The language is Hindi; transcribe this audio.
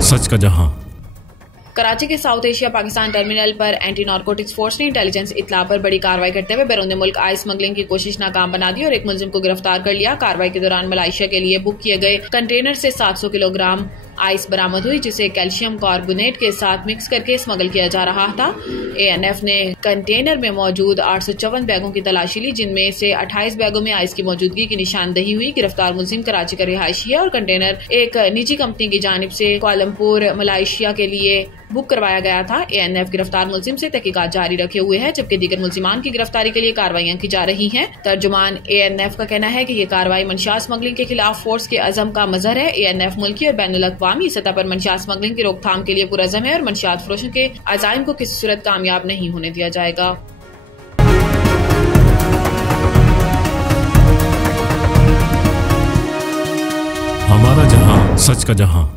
सच का जहां। कराची के साउथ एशिया पाकिस्तान टर्मिनल पर एंटी नारकोटिक्स फोर्स ने इंटेलिजेंस इत्तला पर बड़ी कार्रवाई करते हुए बैरून मुल्क आइस स्मगलिंग की कोशिश नाकाम बना दी और एक मुलजिम को गिरफ्तार कर लिया। कार्रवाई के दौरान मलेशिया के लिए बुक किए गए कंटेनर से 700 किलोग्राम आइस बरामद हुई, जिसे कैल्शियम कार्बोनेट के साथ मिक्स करके स्मगल किया जा रहा था। ANF ने कंटेनर में मौजूद 854 बैगों की तलाशी ली, जिनमें से 28 बैगों में आइस की मौजूदगी की निशानदही हुई। गिरफ्तार मुलजिम कराची का रिहायशी है और कंटेनर एक निजी कंपनी की जानिब से कुआलालंपुर मलेशिया के लिए बुक करवाया गया था। ANF गिरफ्तार मुलजिम से तहकीकात जारी रखे हुए है, जबकि दीगर मुलजिमान की गिरफ्तारी के लिए कार्रवाइयां की जा रही हैं। तर्जुमान ANF का कहना है कि ये कार्रवाई मंशियात स्मगलिंग के खिलाफ फोर्स के अज़म का मजहर है। ANF मुल्की और बैनुल अक़वामी सतह पर मंशियात स्मगलिंग की रोकथाम के लिए पुरअज़म है और मंशियात फरोशों के अज़ाइम को किसी सूरत कामयाब नहीं होने दिया जाएगा। हमारा जहां, सच का जहां।